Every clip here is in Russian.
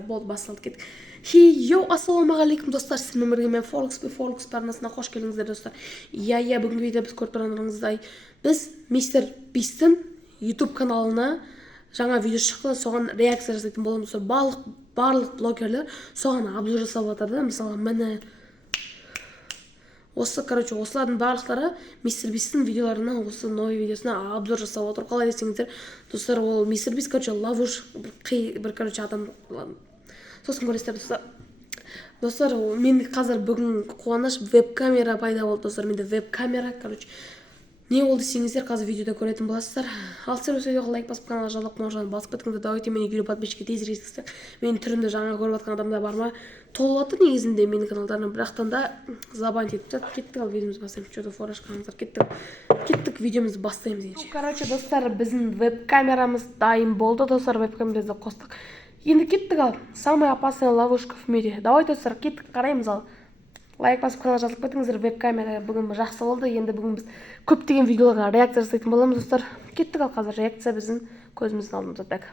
Болды, басталды, кеттік. Йоу, ассалаумағалейкум достар, сіздермен бірге мен Фолкс арнасына қош келдіңіздер достар. Иә, бүгінгі видео біз көріп тұрғандарыңыздай біз мистер Бистің YouTube каналына жаңа видео шықты, соған реакция жасайтын боламыз. Барлық блогерлер соған обзор жасап жатыр да, мысалы міне осылардың барлықтары мистер Бистің видеоларына, осы новый видеосына обзор жасап отыр. Қалай десеңіздер, достар, ол мистер Бист, лавуш бір адам. Сосын көресіздер достар, мен қазір бүгін қуаныш веб-камера пайда болды достар. Менде веб-камера, не ол десеңіздер, қазір видеода көретін боласыздар. Ал сіздер осы видеоға лайк басып, каналға жазылып, қоңырауын басып кетіңіздер. Давайте мені келіп подписчикке тезірек етіңіздер. Менің түрімді жаңа көріп жатқан адамдар бар ма? Толып жатыр негізінде менің каналдарым, бірақтан да забанить етіп жатыр. Кеттік, ал видеомызды бастаймыз. Что-то форашқаңыздар, кеттік, видеомызды бастаймыз енді. Достар, біздің веб-камерамыз дайын болды. Достар, веб-камерамызды қостық. Енді кеттік, ал самая опасная ловушка в мире. Давай достар, кеттік, қараймыз. Ал лайк басып, каналға жазылып кетіңіздер. Веб-камера бүгін жақсы болды. Енді бүгін біз көптеген видеоларға реакция жасайтын боламыз достар. Кеттік, ал қазір реакция біздің көзіміздің алдымызда. Так.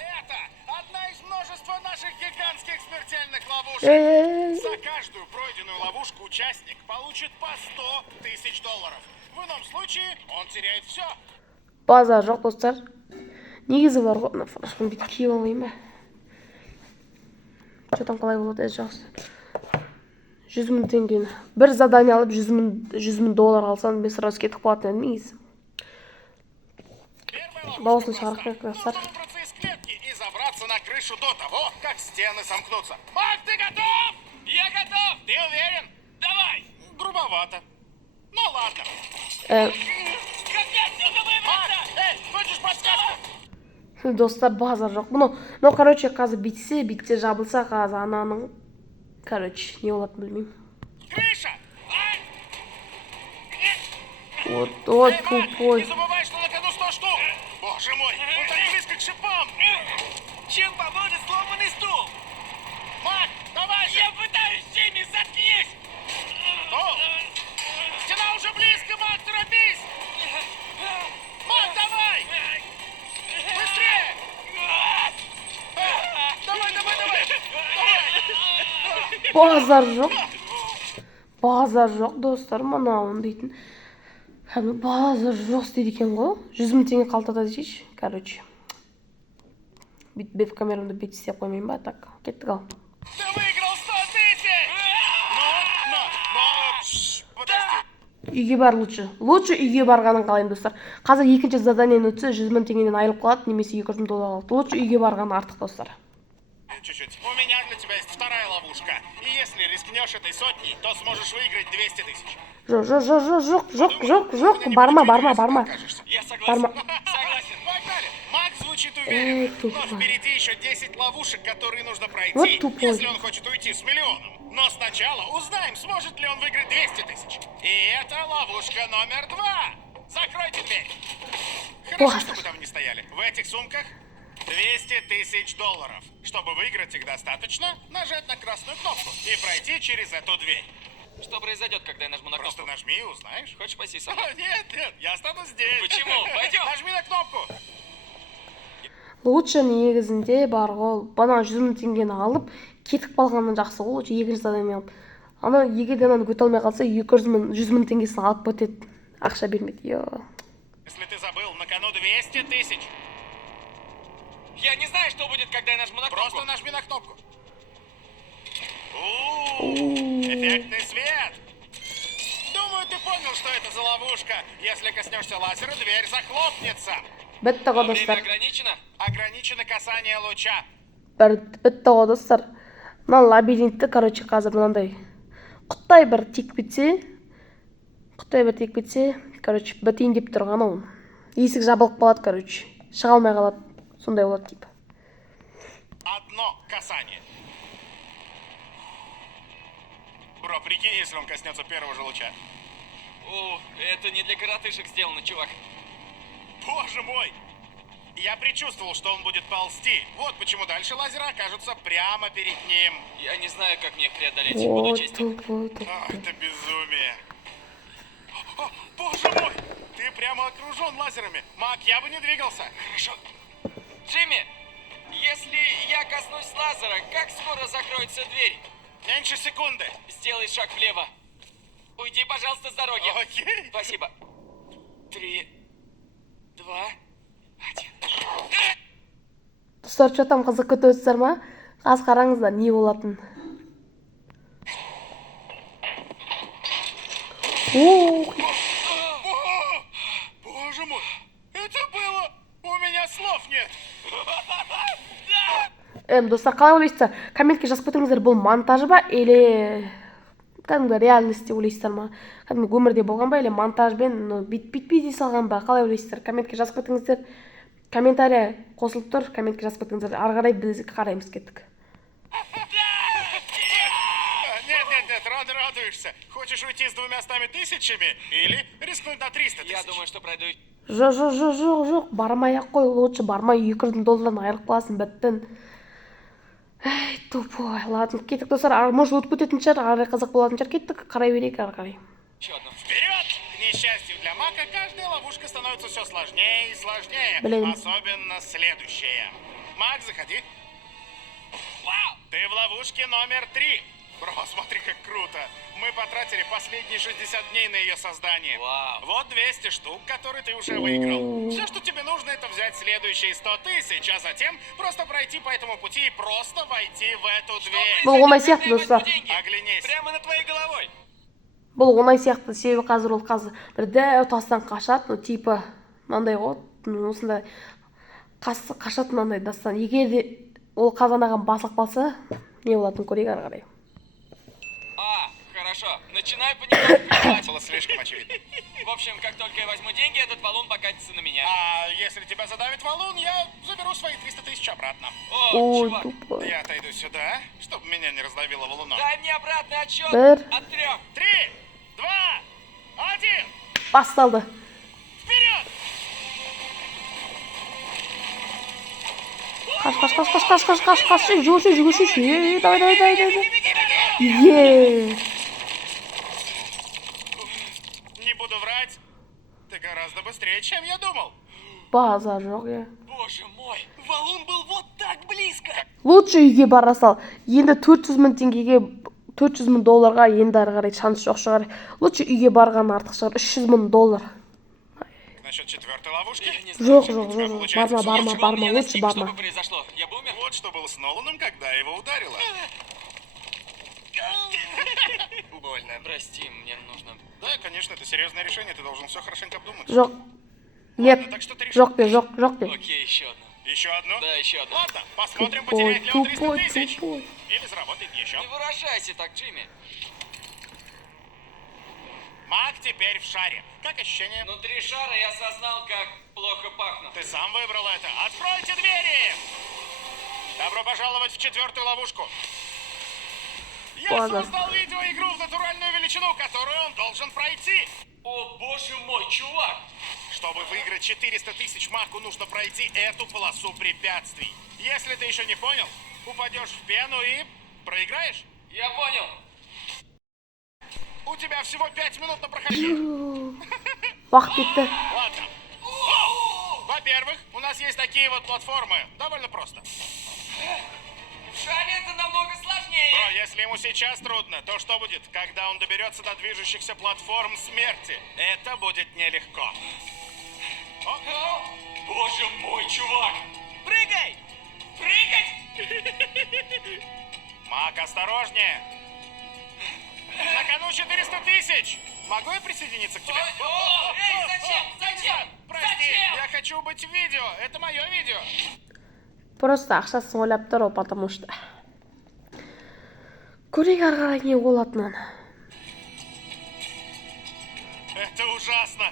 Это одна из множества наших гигантских смертельных ловушек. За каждую пройденную ловушку участник получит по $100 000. В ином случае он теряет все. Базар жоқ достар. Негізі бар ғой, мына флешканы бүйтіп киіп алайын ба? Что-там қалай болады, жақсы. 100 000 теңгені. Бір задание алып 100 000 доллар алсам, мен сразу кетіп қалатын едім негізі. Дауысын шығарып қояйық достар. Выбраться из клетки и забраться на крышу до того, как стены сомкнутся. Мак, ты готов? Я готов. Ты уверен? Давай. Грубовато. Ну ладно. Как мне отсюда выбраться? Эй, хочешь подсказку? Достар, базар жоқ. Бұны, короче, қазір битсе жабылса, қазір ананың, короче, не болатын білмеймін. Крыша! Вот, Эй, тупой. не забывай, что на кону 100 штук. Боже мой, он так близко к шипам. Чем поможет сломанный стул? Мак, давай же! Я пытаюсь, Джимми, заткнись! Стена уже близко, Мак, торопись! Мак, давай! Быстрее! Давай! Базар жоқ, достар, мұнауын дейтін. Базар жоқ істейді екен ғой. 100 000 теңге қалтада дейші, короче. Веб-камерамды бет істеп қоймайын ба? Так, кеттік ал. Ты выиграл 100 000! Подожди. Үйге бар лучше. Лучше үйге барғанын қалайын достар. Қазір екінші заданиені өтсе 100 000 теңгеден айырылып қалады, немесе 200 000 доллар алады. Лучше үйге барғаны артық достар. Чуть-чуть. У меня для тебя есть вторая ловушка. И если рискнешь этой сотней, то сможешь выиграть 200 000. Жоқ, барма. Я согласен. Согласен. Погнали. Мак звучит уверенно, но впереди еще 10 ловушек, которые нужно пройти, если он хочет уйти с миллионом. Но сначала узнаем, сможет ли он выиграть 200 000. И это ловушка номер 2. Закройте дверь. Хорошо, что мы там не стояли. В этих сумках 200 000 $. Чтобы выиграть их достаточно, нажать на красную кнопку и пройти через эту дверь. Что произойдет, когда я нажму на кнопку? Просто нажми и узнаешь. Хочешь пойти со мной? Нет, я останусь здесь. Почему? Пойдем. Нажми на кнопку. Лучше негізінде бар ғой. Бана 100 000 теңгені алып, кетіп қалғаннан жақсы ғой. Лучше екінші задание алып. Ана егер ананы көте алмай қалса, 100 000 теңгесін алып кетеді. Ақша бермейді. Если ты забыл, на кону 200 000. Я не знаю, что будет, когда я нажму на кнопку. Просто нажми на кнопку. Эффектный свет. Думаю, ты понял, что это за ловушка. Если коснешься лазера, дверь захлопнется. Бітті ғой Время достар. ограничено? Ограничено касание луча. Бітті ғой достар. Мына лабиринтті, короче, қазір мынандай құттай бір тек бітсе, короче, бітейін деп тұрған ол. Есік жабылып қалады, короче. Шыға алмай қалады. Сондай болады тип. Одно касание. Бро, прикинь, если он коснется первого же луча. О, это не для коротышек сделано, чувак. Боже мой! Я предчувствовал, что он будет ползти. Вот почему дальше лазеры окажутся прямо перед ним. Я не знаю, как мне их преодолеть, буду честен. Это безумие. О, боже мой! Ты прямо окружен лазерами. Мак, я бы не двигался. Хорошо. Джимми, Если я коснусь лазера, как скоро закроется дверь? Меньше секунды. Сделай шаг влево. Уйди, пожалуйста, с дороги. Окей. Спасибо. 3, 2, 1. Достар, что там қызық күтесіздер ма? Қазір қараңыздар не болатын. Ох, О, боже мой, это было... У меня слов нет. достар, қалай ойлайсыздар? Комментке жазып кетіңіздер, бұл монтаж ба, или кәдімгі реальность деп ойлайсыздар ма? Кәдімгі өмірде болған ба, или монтажбен бит салған ба? Қалай ойлайсыздар? Комментке жазып кетіңіздер. Комментария қосылып тұр, комментке жазып кетіңіздер. Ары қарай біз қараймыз кеттік. Нет, рад радуешься. Хочешь уйти с 200 тысячами или рискнуть на 300 тысяч? Я думаю, что пройду. Жоқ, бармай-ақ қой, лучше бармай, 200 доллардан айырылып қаласың, біттін. Ай, тупой. Ладно, кеттік достар. Может, өтіп кететін шығар, ары қызық болатын шығар. Кеттік, қарай берейік, ары қарай. Еще одну. Вперед! К несчастью для Мака, каждая ловушка становится все сложнее и сложнее. Блин. Особенно следующая. Мак, заходи. Вау! Ты в ловушке номер 3. Бро, смотри, как круто. Мы потратили последние 60 дней на ее создание. Вау. Вот 200 штук, которые ты уже выиграл. Все, что тебе нужно, это взять следующие 100 тысяч, а затем просто пройти по этому пути и просто войти в эту дверь. Бұл оңай сияқты, достар. Оглянись. Прямо над твоей головой. Бұл оңай сияқты, себебі қазір ол бір дәу тастан қашады, типа мынандай ғой, осындай қашады мынандай дастан. Егер де ол қазанаған басылып қалса, не болатынын көрейік ары қарай. Хорошо. Начинаю понемногу понимать. Было слишком очевидно. В общем, как только я возьму деньги, этот валун покатится на меня. А если тебя задавит валун, я заберу свои 300 тысяч обратно. О, Ой, чувак. тупой. Я отойду сюда, чтобы меня не раздавило валуном. Дай мне обратный отсчет Бір. от 3. 3, 2, 1, Басталды. вперед! Қаш. Жүгірші. Давай. Е. Не буду врать, ты гораздо быстрее, чем я думал. Базар жоқ, е. Боже мой, валун был вот так близко. Лучше үйге бара сал. Енді 400 мың теңгеге 400 мың долларға енді ары қарай шанс жоқ шығар. Лучше үйге барған артық шығар. 300 мың доллар. Насчет четвертой ловушки? Я не знаю, Жоқ. Барма. Лучше Что барма. бы произошло? Я бы умер? Вот что было с Ноланом, когда его ударило. Больно. Прости, мне нужно... Да, конечно, это серьезное решение, ты должен все хорошенько обдумать. Жоқ. Нет. Так что ты решил? Жоқ де. Окей, еще одну. Еще одну? Да, еще одну. Ладно, посмотрим, потеряет ли он 300 тысяч. Тупой. Или заработает еще. Не выражайся так, Джимми. Мак теперь в шаре. Как ощущение? Внутри шара я осознал, как плохо пахну. Ты сам выбрал это. Откройте двери! Добро пожаловать в четвертую ловушку. Я Ладно. создал видеоигру в натуральную величину, которую он должен пройти. О, боже мой, чувак! Чтобы выиграть 400 тысяч, Маку нужно пройти эту полосу препятствий. Если ты еще не понял, упадешь в пену и проиграешь. Я понял. У тебя всего 5 минут на прохождение. Уақыт кетті. Ладно. Во-первых, у нас есть такие вот платформы. Довольно просто. В шаре это намного сложнее. Но если ему сейчас трудно, то что будет, когда он доберется до движущихся платформ смерти? Это будет нелегко. О, боже мой, чувак! Прыгай! Прыгать! Мак, осторожнее. На кону 400 тысяч. Могу я присоединиться к тебе? Зачем? Прости, Зачем? я хочу быть в видео. Это мое видео. Просто ақшасын ойлап тұр, потому что. Көрейік ары қарай не болатынын. Это ужасно.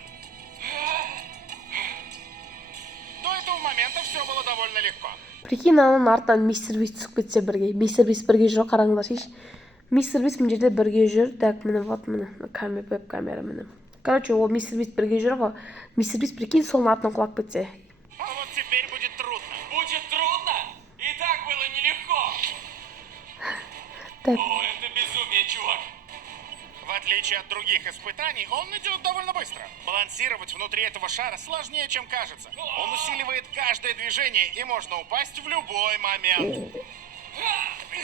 До этого момента все было довольно легко. Прикинь, ананың артынан мистер Бист түсіп кетсе бірге. Мистер Бист бірге жүр, қараңыздар шеш. Мистер Бист мына жерде бірге жүр. Так, міне, вот міне. Веб-камера міне. Короче, ол мистер Бист бірге жүр ғой. Мистер Бист, прикинь, соның артынан құлап кетсе. А вот теперь будет трудно. Будет трудно? И так было нелегко. Так. О, это безумие, чувак. В отличие отличие от других испытаний, он идет довольно быстро. Балансировать внутри этого шара сложнее, чем кажется. Он усиливает каждое движение, и можно упасть в любой момент.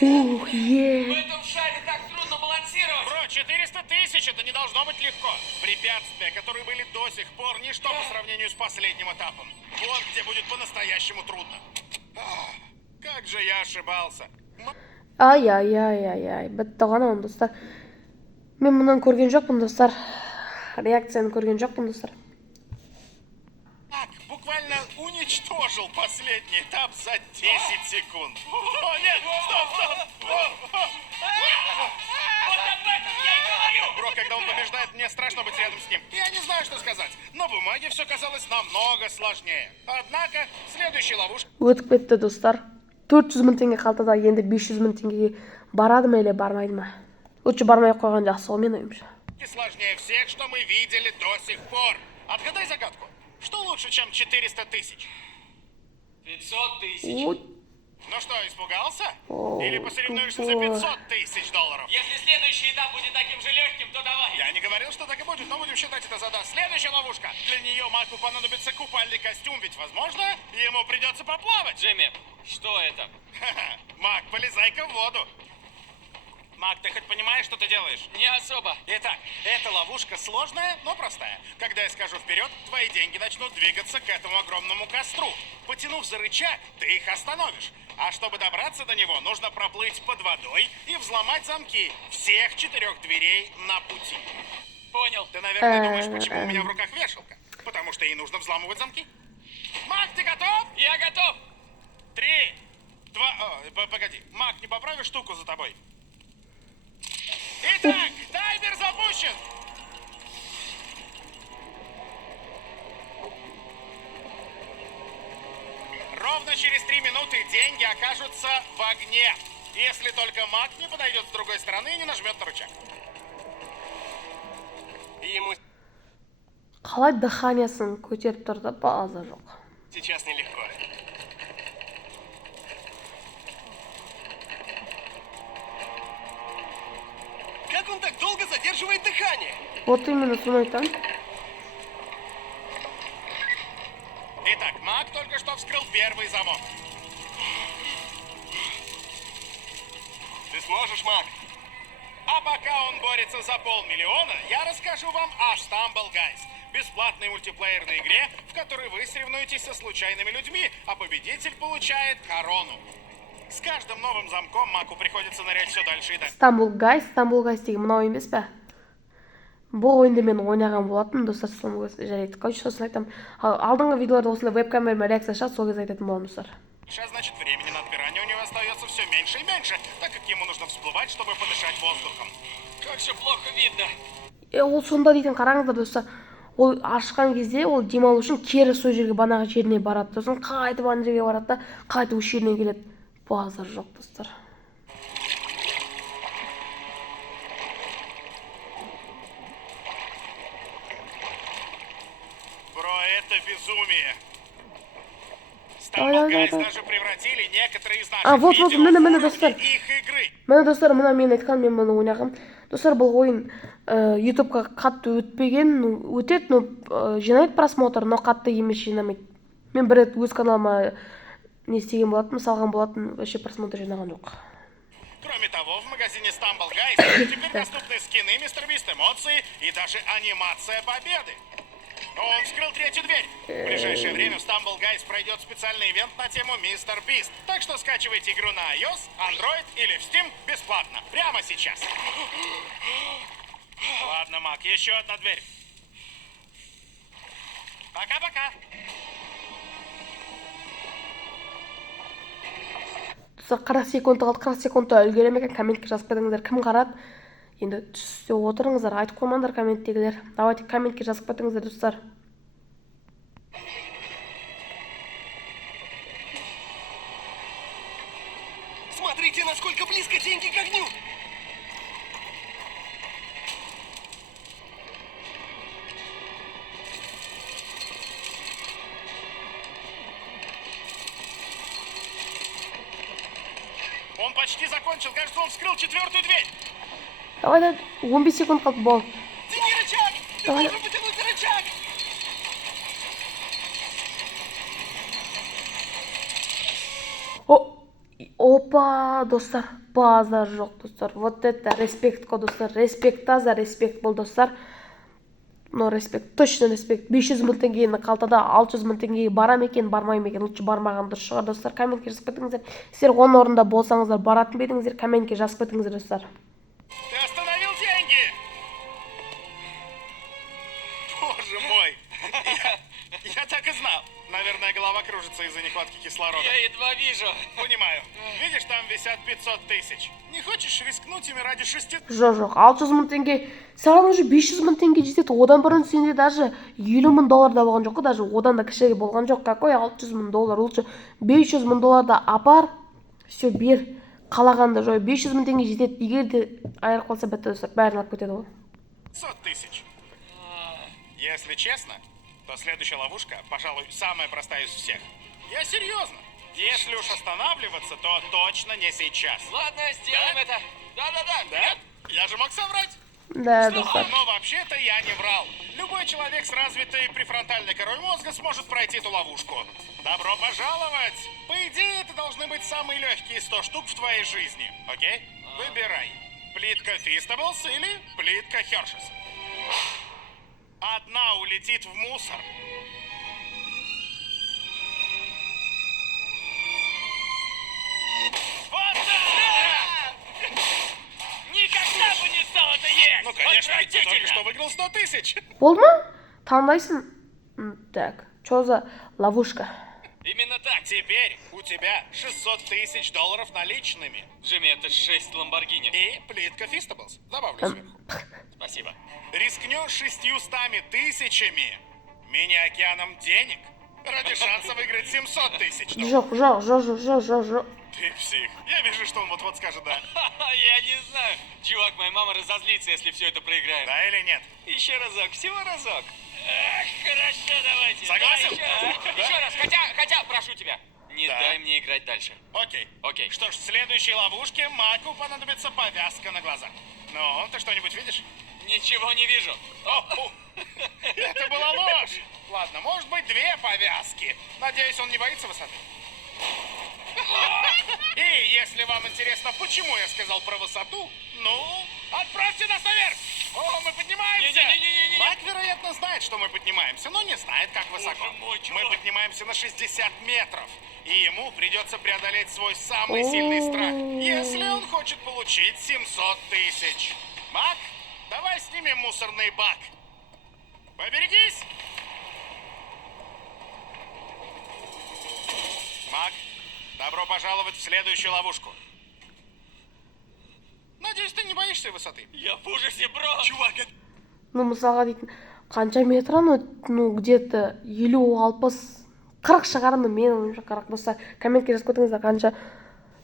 Ух, В е. этом шаре так трудно балансировать. Бро, 400 тысяч, это не должно быть легко. Препятствия, которые были до сих пор, ничто по сравнению с последним этапом. Вот где будет по-настоящему трудно. Ах, как же я ошибался. Ай, бітті ғана оны достар. Мен мұнан көрген жоқпын достар. Реакцияны көрген жоқпын достар. Так, буквально уничтожил последний этап за 10 секунд. О, нет, стоп! Вот об этом я и говорю. Бро, когда он побеждает, мне страшно быть рядом с ним. Я не знаю, что сказать. На бумаге все казалось намного сложнее. Однако, следующая ловушка Өтіп кетті достар. 400 мың теңге қалтада, енді 500 мың теңгеге барады ма или бармайды ма? Лучше бармай қойған жақсы ғой менің ойымша. сложнее всех, что мы видели до сих пор. Отгадай загадку. Что лучше, чем 400 тысяч? 500 тысяч. Ой, Ну что, испугался? О, Или посоревнуешься за тупо. 500 тысяч долларов? Если следующий этап будет таким же легким, то давай. Я не говорил, что так и будет, но будем считать это за да. Следующая ловушка. Для нее Маку понадобится купальный костюм, ведь, возможно, ему придется поплавать. Джимми, что это? Ха-ха. Мак, полезай-ка в воду. Мак, ты хоть понимаешь, что ты делаешь? Не особо. Итак, эта ловушка сложная, но простая. Когда я скажу вперед, твои деньги начнут двигаться к этому огромному костру. Потянув за рычаг, ты их остановишь. А чтобы добраться до него, нужно проплыть под водой и взломать замки всех 4 дверей на пути. Понял. Ты, наверное, думаешь, почему у меня в руках вешалка? Потому что ей нужно взламывать замки. Мак, ты готов? Я готов. 3, 2... погоди. Мак, не поправишь штуку за тобой? Итак, таймер запущен. Ровно через 3 минуты деньги окажутся в огне. Если только Мак не подойдет с другой стороны и не нажмет на рычаг. Ему қалай дыханиясын көтеріп тұрды, база жоқ. сейчас нелегко. Как он так долго задерживает дыхание? Вот именно соны айтамын. Итак, Мак только что вскрыл первый замок. Ты сможешь, Мак? А пока он борется за 500 000, я расскажу вам о Stumble Guys. Бесплатной мультиплеерной игре, в которой вы соревнуетесь со случайными людьми, а победитель получает корону. С каждым новым замком Маку приходится нырять все дальше и дальше. Стамбул Гайс деген мынау емес пе? Бұл ойынды мен ойнаған болатын, достар, соны жарайды. Короче, сосын айтамын. Алдыңғы видеоларда осындай веб-камерамен реакция шығады, сол кезде айтатын боламын, достар. Значит, времени на отбирание у него остается все меньше и меньше, так как ему нужно всплывать, чтобы подышать воздухом. Как же плохо видно. Ол сонда дейтін қараңыздар, достар. Ол ашқан кезде ол демалу үшін кері сол жерге банағы жеріне барады. Сосын қайтып ана жерге барады да, қайтып осы жеріне келеді. Базар жоқ, достар. Бро, это безумие. Stumble Guys даже превратили некоторые из наших вот, видео міне, в міне, уровни достар. их игры. Міне достар, мына мен айтқан, мен мұны ойнағам. Достар, бұл ойын ютубқа қатты өтпеген, өтеді, но жинайды просмотр, но қатты емес жинамайды. Мен бір рет өз каналыма не істеген болатын, салған болатын, вообще просмотр жинаған жоқ. Кроме того, в магазине Stumble Guys теперь доступны скины Мистер Бист, эмоции и даже анимация победы. Он вскрыл третью дверь. В ближайшее время в Stumble Guys пройдет специальный ивент на тему Мистер Бист. Так что скачивайте игру на iOS, Android или в Steam бесплатно. Прямо сейчас. Ладно, Мак, еще одна дверь. Пока-пока. Достар, 40 секунд қалды, 40 секундта үлгеремеген, комментке жазып кетіңіздер, кім қарады? Енді түсте отырыңыздар, айтып қоймаңдар комменттегілер. Давайте комментке жазып кетіңіздер, достар. Смотрите, насколько близко деньги к огню. Он почти закончил. Кажется, он вскрыл 4-ю дверь. Давай, давай. 15 секунд қалды, бол. Тяни рычаг! Ты Давай. должен потянуть за рычаг! Опа, достар. Базар жоқ, достар. Вот это респект қой, достар. Респект, таза респект бол, достар. Но респект, точно респект. 500 мың теңгені қалтада 600 мың теңгеге барам екен, бармайым екен. Лучше бармаған дұрыс шығар, достар. Комментке жазып кетіңіздер. Сіздер 10 орында болсаңыздар, баратын ба едіңіздер? Комментке жазып кетіңіздер, достар. Ты остановил деньги? Боже мой. Я так и знал. Наверное, голова кружится из-за нехватки кислорода. Я едва вижу. Понимаю. Видишь, там висят 500 тысяч. Не хочешь рискнуть ими ради 6... Жоқ, 600 мың теңге. Саған уже 500 мың теңге жетеді. Одан бұрын сенде даже 50 мың доллар да болған жоқ қой. Даже одан да кішіге болған жоқ. Какой 600 мың доллар? Лучше 500 мың долларда апар. Все, бер. Қалағанды жой. 500 мың теңге жетеді. Егер де айырып қалса бітті, достар. Бәрін алып кетеді ғой. 500 тысяч. Если честно, то следующая ловушка, пожалуй, самая простая из всех. Я серьезно. Если уж останавливаться, то точно не сейчас. Ладно, сделаем Да? это. Да-да-да, Да? вперед! Я же мог соврать. Да, достар. Но вообще-то я не врал. Любой человек с развитой префронтальной корой мозга сможет пройти эту ловушку. Добро пожаловать! По идее, это должны быть самые легкие 100 штук в твоей жизни. Окей? Выбирай. Плитка Фистаблс или плитка Хершес. Одна улетит в мусор. Вот так! Никогда бы не стал это есть! Ну, конечно, ведь ты только Отвратительно! что выиграл 100 тысяч. Болды ма? Таңдайсың. Так, что за ловушка? Именно так. Теперь у тебя 600 тысяч долларов наличными. Джимми, это 6 Ламборгини. И плитка Фистаблс. Добавлю сверху. Спасибо. Рискнешь 600 тысячами, мини-океаном денег, ради шанса выиграть 700 тысяч. Жоқ. Ты псих. Я вижу, что он вот-вот скажет «да». Я не знаю. Чувак, моя мама разозлится, если все это проиграем. Да или нет? Еще разок, всего разок. Эх, хорошо, давайте. Согласен? Да, еще раз. Да? Еще раз. Хотя, прошу тебя. Не Да. дай мне играть дальше. Окей. Окей. Что ж, в следующей ловушке Маку понадобится повязка на глаза. Ну, ты что-нибудь видишь? Ничего не вижу. О, это была ложь. Ладно, может быть, 2 повязки. Надеюсь, он не боится высоты. И если вам интересно, почему я сказал про высоту, ну, отправьте нас наверх. О, мы поднимаемся. Не-не-не-не-не. Мак, вероятно, знает, что мы поднимаемся, но не знает, как высоко. Боже мой, Мы чувак. поднимаемся на 60 метров. И ему придется преодолеть свой самый сильный страх, если он хочет получить 700 тысяч. Мак, давай снимем мусорный бак. Поберегись! Мак, добро пожаловать в следующую ловушку. Надеюсь, ты не боишься высоты? Я в ужасе, бро. Чувак, Ну, мысалға дейтін, қанша метр ана? Ну, где-то 50-60, 40 шығар, мен ойымша 40 болса, комментке жазып кетіңіздер қанша.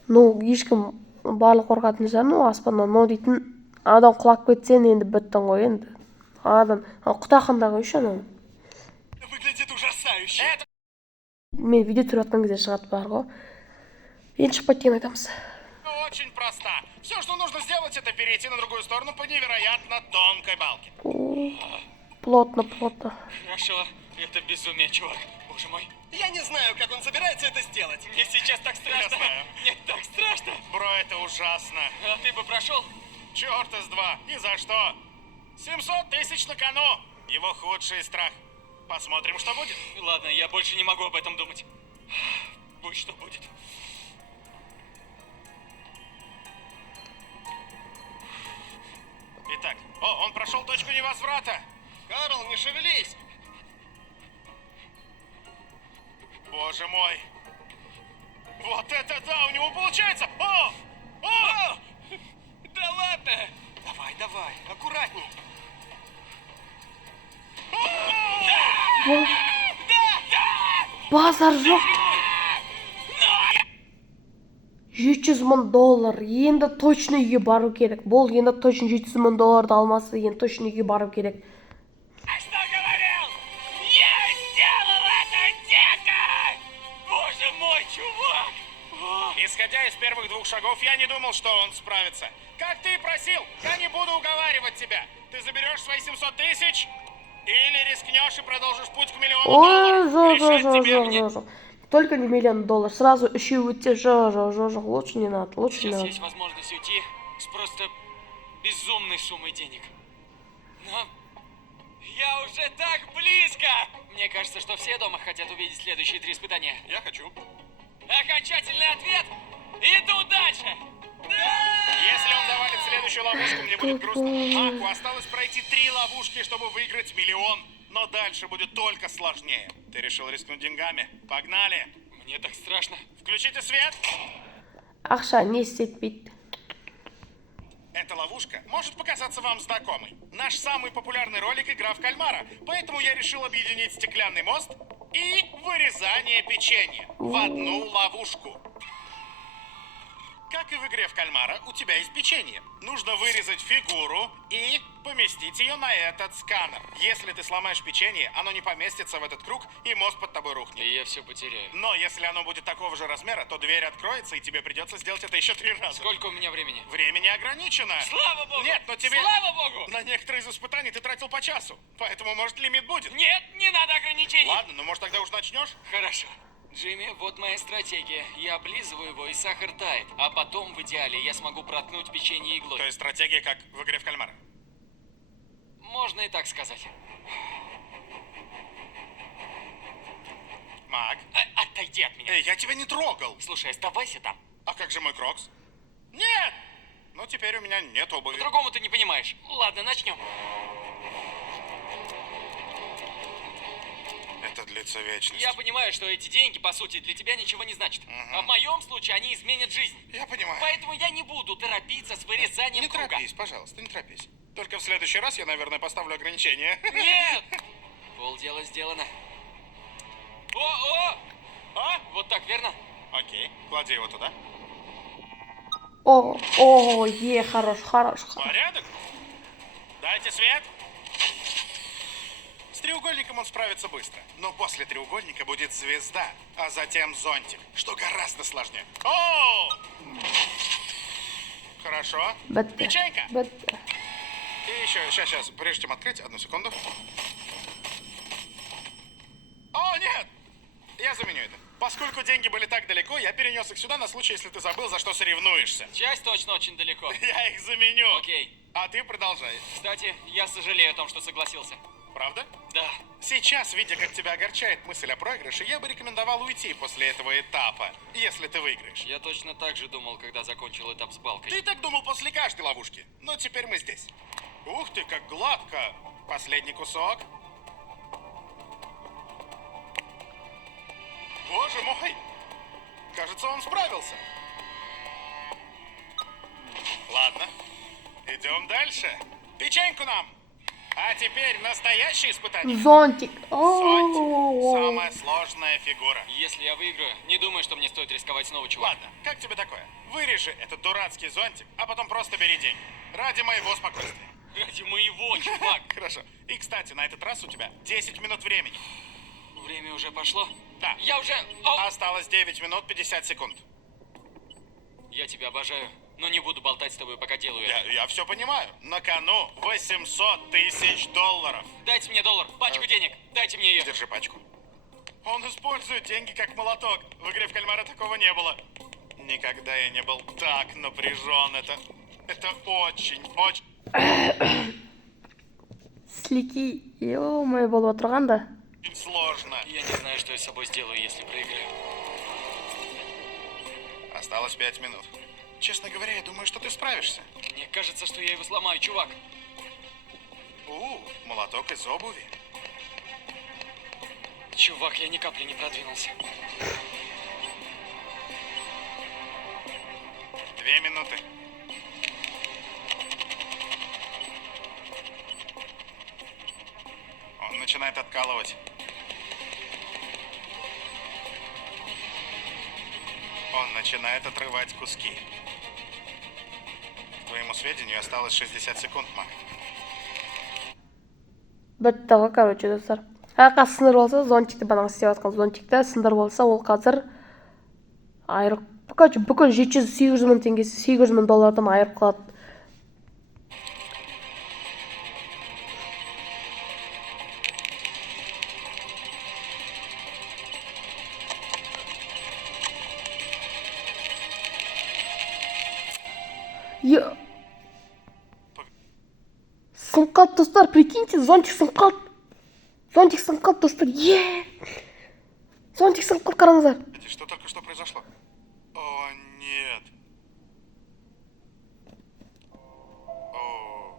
Ну, ешкім барлық қорқатын шығар, ну, аспаннан. Но дейтін, анадан құлап кетсен, енді біттің ғой, енді. Анадан, құтақында ғой еще ананы. выглядит ужасающе. Это Мен видео түсіріп жатқан кезде шығады бар ғой. Енді шықпайды деген айтамыз. очень проста. Все, что нужно сделать, это перейти на другую сторону по невероятно тонкой балке. Плотно. Хорошо. Это безумие, чувак. Боже мой. Я не знаю, как он собирается это сделать. Мне сейчас так страшно. Я знаю. Мне так страшно. Бро, это ужасно. А ты бы прошел? Черт из два. Ни за что. 700 тысяч на кону. Его худший страх. Посмотрим, что будет. Ладно, я больше не могу об этом думать. Будь что будет. Итак, он прошел точку невозврата. Карл, не шевелись. Боже мой. Вот это да, у него получается. О! Да ладно! Давай, аккуратней. Базар жоқ. 700 мың доллар. Енді точно үйге бару керек. Бол, енді точно 700 мың долларды алмасы, енді точно үйге бару керек. Что говорил? Я сделал это, Дека! Боже мой, чувак! Исходя из первых первых 2 шагов я не думал, что он справится. Как ты и просил, я не буду уговаривать тебя. Ты заберешь свои 700 тысяч или рискнешь и продолжишь путь к миллиону Ой, долларов. Решать тебе. Мне... жо. Только не миллион долларов. Сразу ищи уйти. Жо. Лучше не надо. Лучше не Сейчас надо. есть возможность уйти с просто безумной суммой денег. Но я уже так близко! Мне кажется, что все дома хотят увидеть следующие 3 испытания. Я хочу. Окончательный ответ! Иду дальше! Если он завалит следующую ловушку, мне будет грустно. Маку осталось пройти 3 ловушки, чтобы выиграть миллион. Но дальше будет только сложнее. Ты решил рискнуть деньгами? Погнали! Мне так страшно. Включите свет! Ақша не істетпейді. Эта ловушка может показаться вам знакомой. Наш самый популярный ролик «Игра в кальмара». Поэтому я решил объединить стеклянный мост и вырезание печенья в одну ловушку. Как и в игре в кальмара, у тебя есть печенье. Нужно вырезать фигуру и поместить ее на этот сканер. Если ты сломаешь печенье, оно не поместится в этот круг, и мост под тобой рухнет. И я все потеряю. Но если оно будет такого же размера, то дверь откроется, и тебе придется сделать это еще 3 раза. Сколько у меня времени? Время не ограничено. Слава богу! Нет, но тебе... Слава богу! На некоторые из испытаний ты тратил по часу. Поэтому, может, лимит будет. Нет, не надо ограничений! Ладно, ну может тогда уж начнешь? Хорошо. Джимми, вот моя стратегия. Я облизываю его, и сахар тает. А потом, в идеале, я смогу проткнуть печенье иглой. То есть стратегия как в игре в кальмара. Можно и так сказать. Мак. Отойди от меня. Эй, я тебя не трогал. Слушай, оставайся там. А как же мой крокс? Нет! Ну теперь у меня нет обуви. По-другому ты не понимаешь. Ладно, начнем. Это длится вечность. Я понимаю, что эти деньги, по сути, для тебя ничего не значат. А в моем случае они изменят жизнь. Я понимаю. Поэтому я не буду торопиться с вырезанием Не круга. торопись, пожалуйста, не торопись. Только в следующий раз я, наверное, поставлю ограничение. Нет! Полдела сделано. О! А? Вот так, верно? Окей, клади его туда. Хорош. Порядок? Дайте свет. С треугольником он справится быстро. Но после треугольника будет звезда, а затем зонтик, что гораздо сложнее. О! Хорошо. Печенька. И еще, сейчас, прежде чем открыть, одну секунду. О, нет! Я заменю это. Поскольку деньги были так далеко, я перенес их сюда на случай, если ты забыл, за что соревнуешься. Часть точно очень далеко. Я их заменю. Окей. А ты продолжай. Кстати, я сожалею о том, что согласился. Правда? Да. Сейчас, видя, как тебя огорчает мысль о проигрыше, я бы рекомендовал уйти после этого этапа, если ты выиграешь. Я точно так же думал, когда закончил этап с балкой. Ты так думал после каждой ловушки. Но теперь мы здесь. Ух ты, как гладко. Последний кусок. Боже мой! Кажется, он справился. Ладно, идем дальше. Печеньку нам! А теперь настоящее испытание. Зонтик. Зонтик. Самая сложная фигура. Если я выиграю, не думаю, что мне стоит рисковать снова, чувак. Ладно, как тебе такое? Вырежи этот дурацкий зонтик, а потом просто бери деньги. Ради моего спокойствия. Ради моего, чувак. Хорошо. И, кстати, на этот раз у тебя 10 минут времени. Время уже пошло? Да. Я уже... Осталось 9 минут 50 секунд. Я тебя обожаю, но не буду болтать с тобой, пока делаю это. Я все понимаю. На кону 800 тысяч долларов. Дайте мне доллар, пачку денег. Дайте мне ее. Держи пачку. Он использует деньги как молоток. В игре в кальмара такого не было. Никогда я не был так напряжен. Это очень... Слики. Ё-моё, болып отырған да. сложно. Я не знаю, что я с собой сделаю, если проиграю. Осталось 5 минут. Честно говоря, я думаю, что ты справишься. Мне кажется, что я его сломаю, чувак. Молоток из обуви. Чувак, я ни капли не продвинулся. 2 минуты. Он начинает откалывать. Он начинает отрывать куски. К твоему сведению, осталось 60 секунд, Мак. Бітті ғой, короче, достар. Сындыр болса, зонтикті бағана істеп жатқан зонтикті сындыр болса, ол қазір айрық Короче, бүкіл 700-800 мың теңгесі, 800 мың доллардан айырып қалады. Сынып қалды, достар, прикиньте, зонтик сынып қалды. Зонтик сынып қалды, достар, зонтик сынып қалды, қараңыздар. Что только что произошло? О, нет. О.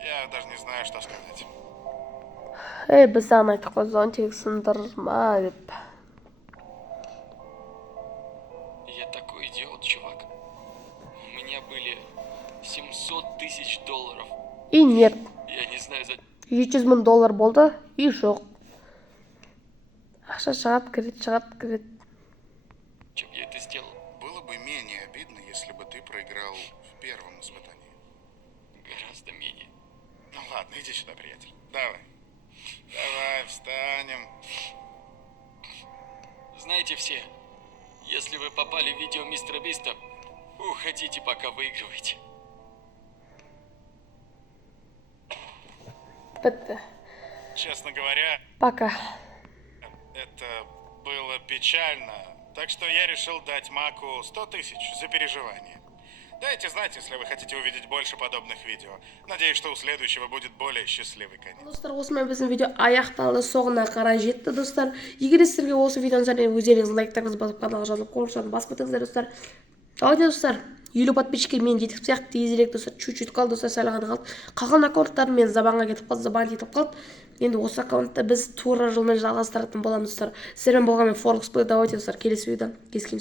Я даже не знаю, что сказать. Біз саған айттық қой, зонтик сындырма деп. Я такой идиот, чувак. У меня были 700 тысяч долларов. И нет. Я не знаю, за... 700 мың доллар болды, и жоқ. Ақша шығат, кірет. Чем я это сделал? Было бы менее обидно, если бы ты проиграл в первом испытании. Гораздо менее. Ну ладно, иди сюда, приятель. Давай, встанем. Знаете все, если вы попали в видео мистера Биста, уходите, пока выигрываете. Бітті. Честно говоря, Пока. это было печально. Так что я решил дать Маку 100 тысяч за переживание. Дайте знать, если вы хотите увидеть больше подобных видео. Надеюсь, что у следующего будет более счастливый конец. Достар, осымен біздің видео аяқталды, соңына қарай жетті, достар. Егер де сіздерге осы видеоны және өздеріңіз лайктарыңызды басып каналға жазылып қосылсаңыз басып кетіңіздер, достар. Давайте, достар, 50 подписчикке мен жетіп сияқты тезірек, достар, чуть-чуть қалды, достар, сәл ғана қалды. Қалған аккаунттарым мен забанға кетіп қалды, забан кетіп қалды. Енді осы аккаунтта біз тура жылмен жалғастыратын боламыз, достар. Сіздермен болғанмен Форекс Плей, давайте, достар, келесі видеодан кездескенше.